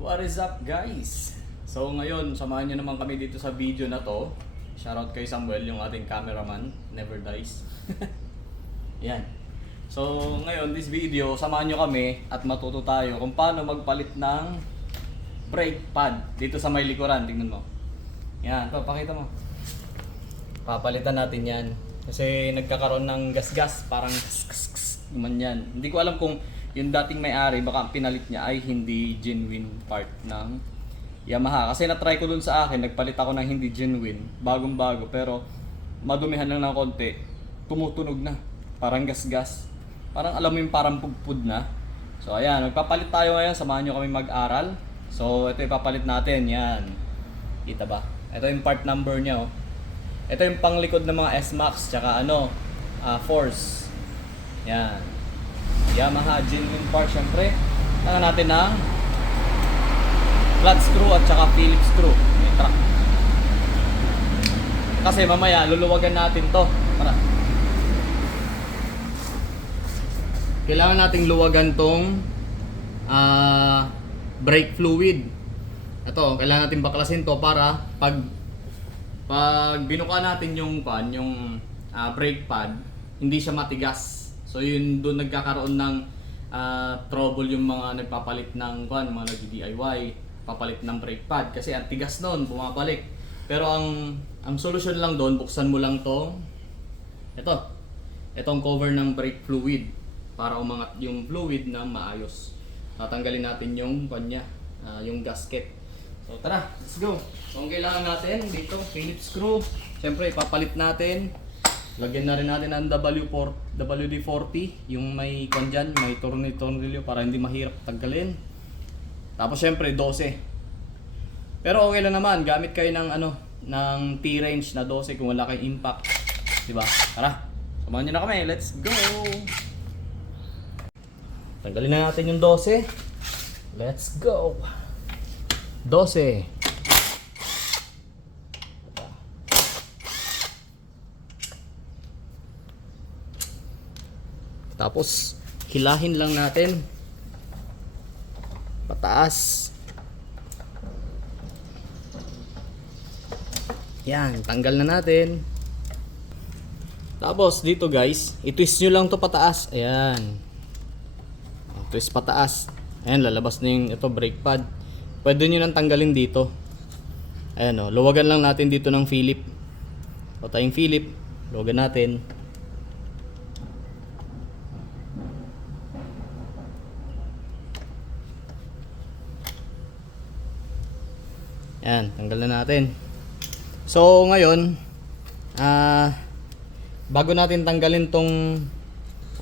What is up guys? So ngayon, samahan nyo naman kami dito sa video na to. Shoutout kay Samuel, yung ating cameraman, never dies. Yan. So ngayon, this video, samahan nyo kami at matuto tayo kung paano magpalit ng brake pad dito sa may likuran. Tingnan mo. Yan, to, pakita mo. Papalitan natin yan. Kasi nagkakaroon ng gas-gas, parang man yan. Hindi ko alam kung yung dating may-ari, baka ang pinalit niya ay hindi genuine part ng Yamaha. Kasi na-try ko dun sa akin, nagpalit ako ng hindi genuine, bagong-bago, pero madumihan lang ng konti, tumutunog na. Parang gas-gas. Parang alam mo yung parang pugpud na. So ayan, magpapalit tayo ngayon, samahan nyo kami mag-aral. So ito ipapalit natin, yan. Kita ba? Ito yung part number niya, oh. Ito yung panglikod ng mga S-Max, tsaka ano, ah, Force. Yan. Yamaha genuine part, syempre. Tangan natin ng flat screw at tsaka Phillips screw. May track. Kasi mamaya, luluwagan natin to. Para. Kailangan nating luwagan tong ah, brake fluid. Ito, kailangan natin baklasin to para pag pag binuka natin yung pan, yung ah, brake pad, hindi siya matigas. So yun doon nagkakaroon ng ah, trouble yung mga nagpapalit ng kan, mga nag-DIY, papalit ng brake pad kasi ang tigas noon, bumabalik. Pero ang ang solusyon lang doon, buksan mo lang tong ito. Itong cover ng brake fluid para umangat yung fluid na maayos. Tatanggalin natin yung kanya, ah, yung gasket. So tara, let's go. So ang kailangan natin dito, Phillips screw. Siyempre ipapalit natin. Lagyan na rin natin ang W4, WD-40, yung may kwan dyan, may tornilyo para hindi mahirap tanggalin. Tapos siyempre 12. Pero okay lang naman, gamit kayo ng ano, ng T-range na 12 kung wala kayong impact. 'Di ba? Tara. Samahan niyo na kami. Let's go. Tanggalin na natin yung 12. Let's go. 12. Tapos hilahin lang natin pataas. Yan, tanggal na natin. Tapos dito guys, i-twist nyo lang to pataas. Ayan. Twist pataas. Ayan, lalabas na yung ito brake pad. Pwede nyo nang tanggalin dito. Ayan o, luwagan lang natin dito ng Philip. O tayong Philip, luwagan natin. Ayan, tanggal na natin. So ngayon, ah bago natin tanggalin tong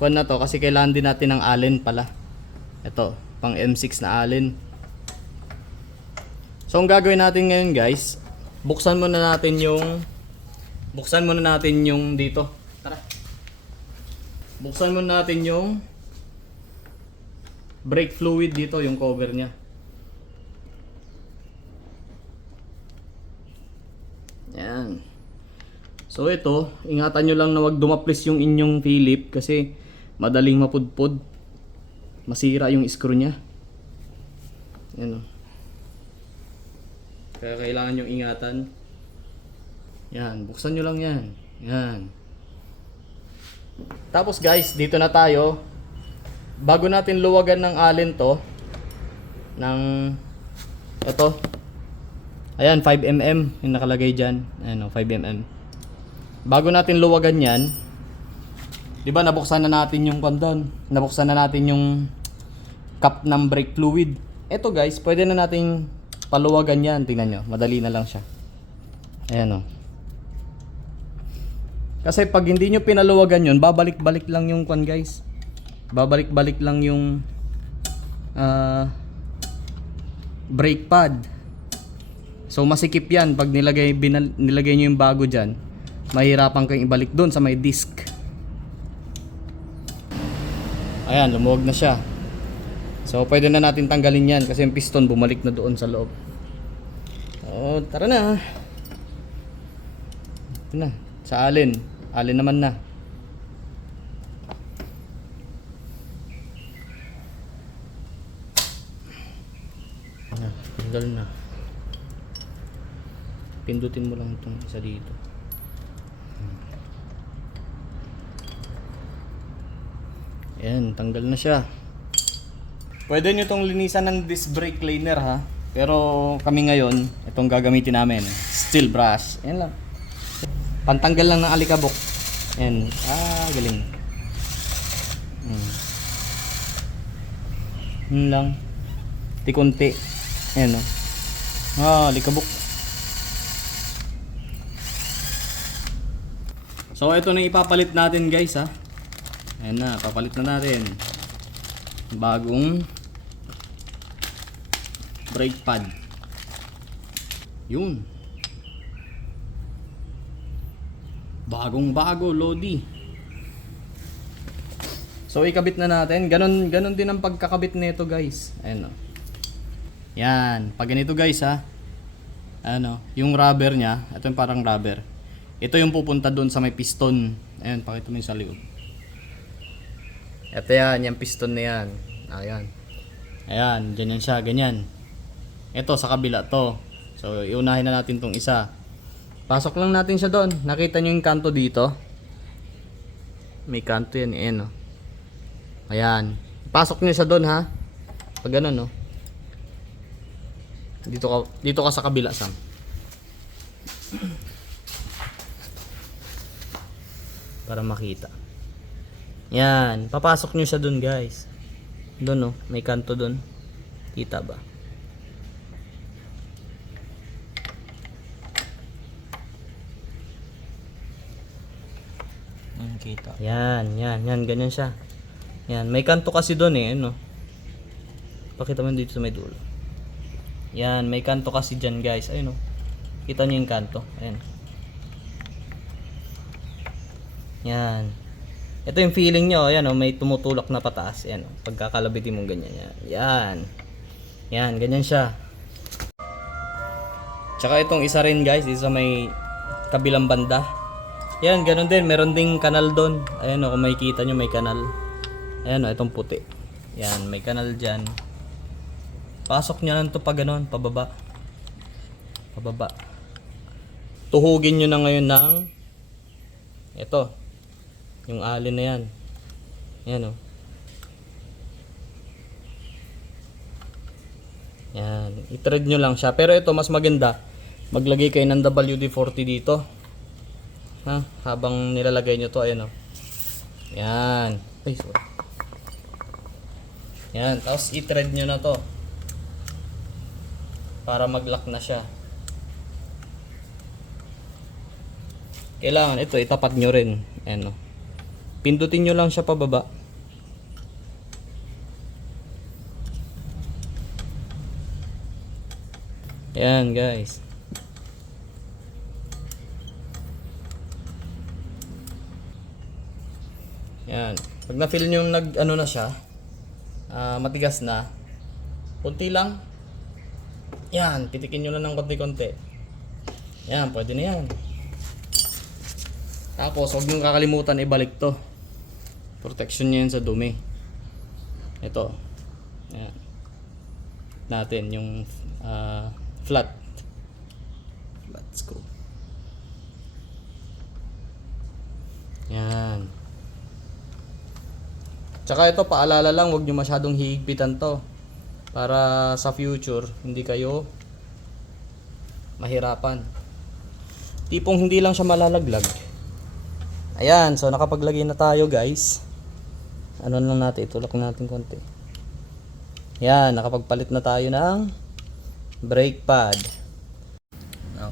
kuan na to kasi kailangan din natin ng allen pala. Ito, pang M6 na allen. So ang gagawin natin ngayon guys, buksan muna natin yung buksan muna natin yung dito. Tara. Buksan muna natin yung brake fluid dito, yung cover niya. Yan. So ito, ingatan nyo lang na wag dumaplis yung inyong Philip kasi madaling mapudpod. Masira yung screw niya. Yan o. Kaya kailangan nyo ingatan. Yan, buksan nyo lang yan. Yan. Tapos guys, dito na tayo. Bago natin luwagan ng allen to, ng ito, Ayan, 5mm yung nakalagay dyan. Ayan o, 5mm. Bago natin luwagan yan, di ba nabuksan na natin yung kondon. Nabuksan na natin yung cup ng brake fluid. Ito guys, pwede na nating paluwagan yan. Tingnan nyo, madali na lang siya. Ayan o. Kasi pag hindi nyo pinaluwagan yun, babalik-balik lang yung kwan guys. Babalik-balik lang yung ah brake pad. So masikip yan pag nilagay, binal, nilagay nyo yung bago dyan. Mahirapan kayong ibalik doon sa may disc. Ayan, lumuwag na siya. So pwede na natin tanggalin yan kasi yung piston bumalik na doon sa loob. So tara na. Ito na, sa alin. Alin naman na. Tanggal na. Pindutin mo lang itong isa dito. Yan, tanggal na siya. Pwede nyo itong linisan ng disc brake cleaner ha. Pero kami ngayon, itong gagamitin namin. Steel brush. Yan lang. Pantanggal lang ng alikabok. Yan. Ah, galing. Hmm. Yun lang. Tikunti. Ayan o. Ah, alikabok. So, ito na ipapalit natin guys ha. Ayan na, papalit na natin. Bagong brake pad. Yun. Bagong bago, Lodi. So ikabit na natin. Ganon, ganon din ang pagkakabit nito guys. Ayan o. Yan. Pag ganito guys ha. Ano, yung rubber niya, ito yung parang rubber. Ito yung pupunta doon sa may piston. Ayan, pakita mo yung sa likod. Ito yan, yung piston na yan. Ayan. Ayan, ganyan siya, ganyan. Ito sa kabila to. So, iunahin na natin tong isa. Pasok lang natin siya doon. Nakita nyo yung kanto dito? May kanto yan, eh, no? Ayan. Pasok nyo siya doon, ha? Pag ganun, no? Dito ka, dito ka sa kabila, Sam. Para makita. Yan. Papasok nyo siya doon, guys. Doon, no? May kanto doon. Kita ba? Ang kita. Yan, yan, yan, ganyan siya. Yan, may kanto kasi doon eh, ano. Pakita mo dito sa may dulo. Yan, may kanto kasi dyan guys, ayun oh. Kita niyo yung kanto, ayan. Yan. Ito yung feeling nyo, ayan oh, may tumutulak na pataas, ayan oh. Pagkakalabitin mong ganyan, yan. Yan. Yan, ganyan siya. Tsaka itong isa rin guys, isa may kabilang banda. Yan, ganun din. Meron ding kanal doon. Ayan o, kung makikita nyo may kanal. Ayan o, itong puti. Yan, may kanal dyan. Pasok nyo lang to pa ganun, pababa. Pababa. Tuhugin nyo na ngayon ng ito. Yung alin na yan. Ayan o. Yan. I-thread nyo lang siya. Pero ito, mas maganda. Maglagay kayo ng WD-40 dito. Ha? Habang nilalagay nyo to, ayan o. Yan. Ay, sorry. Yan. Tapos i-thread nyo na to. Para mag-lock na siya. Kailangan ito, itapat nyo rin. Ayan o. Pindutin nyo lang siya pababa. Yan guys. Yan. Pag na-feel nyo nag ano na siya, ah, matigas na, kunti lang. Yan, pitikin nyo lang ng konti-konti. Yan, pwede na yan. Tapos, huwag nyo kakalimutan ibalik to. Protection niya yan sa dumi. Ito. Yan. Natin, yung ah, flat. Flat screw. Yan. Tsaka ito, paalala lang, huwag nyo masyadong hihigpitan to. Para sa future, hindi kayo mahirapan. Tipong hindi lang siya malalaglag. Ayan, so nakapaglagay na tayo guys. Ano lang natin, itulak natin konti. Yan, nakapagpalit na tayo ng brake pad.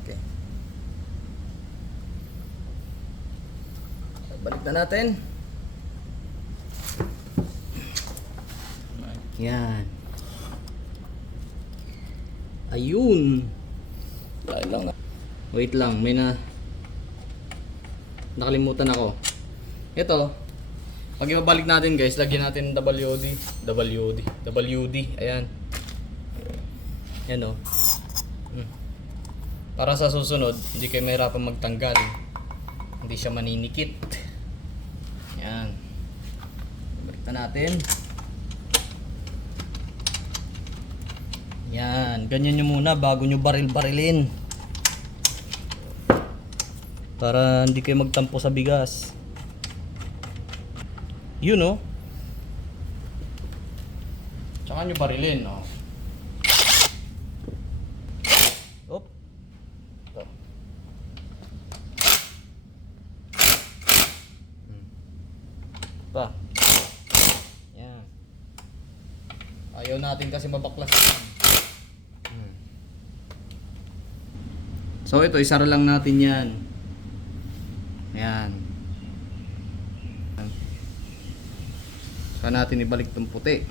Okay. Balik na natin. Yan. Ayun. Wait lang. Wait lang, may na nakalimutan ako. Ito. Pag ibabalik natin guys, lagyan natin WD, WD, WD. Ayan. Yan o. Hmm. Para sa susunod, hindi kayo mahirapan magtanggal. Hindi siya maninikit. Yan. Balik na natin. Yan, ganyan nyo muna bago nyo baril-barilin. Para hindi kayo magtampo sa bigas. Yun oh. Tsaka nyo barilin, oh. Op. Ito. Hmm. Pa. Yan. Ayaw natin kasi mabaklas yan. Hmm. So ito, isara lang natin yan. Ayan. Saka natin ibalik tong puti.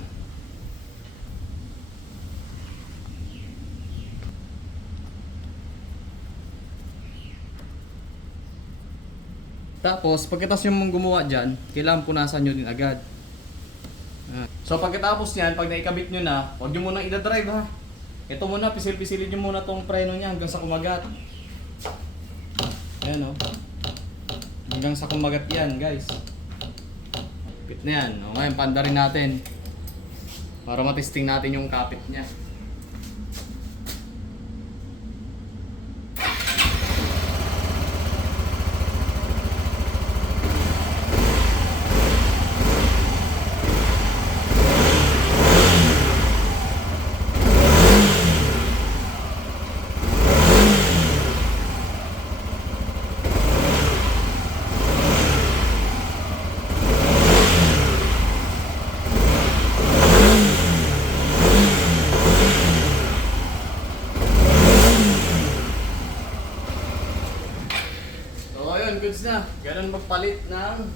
Tapos, pagkatapos yung gumawa dyan, kailangan punasan nyo din agad. So pagkatapos niyan, pag naikabit nyo na, huwag nyo munang ida-drive ha. Ito muna, pisil-pisilin nyo muna tong preno niya hanggang sa kumagat. Ayan o. Hanggang sa kumagat yan guys. Kapit na yan. O ngayon, panda rin natin. Para matesting natin yung kapit niya. So ayun, goods na. Ganun magpalit ng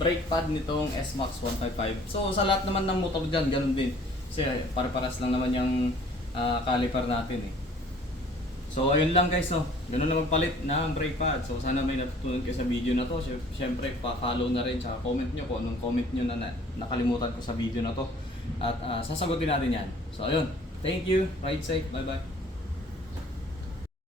brake pad nitong S-Max 155. So sa lahat naman ng motor dyan, ganun din. Kasi pare-paras lang naman yung ah, caliper natin eh. So ayun lang guys no. Ganun na magpalit ng brake pad. So sana may natutunan kayo sa video na to. Syempre pa-follow na rin tsaka comment nyo kung anong comment nyo na, na nakalimutan ko sa video na to. At ah, sasagutin natin yan. So ayun. Thank you. Ride safe. Bye bye.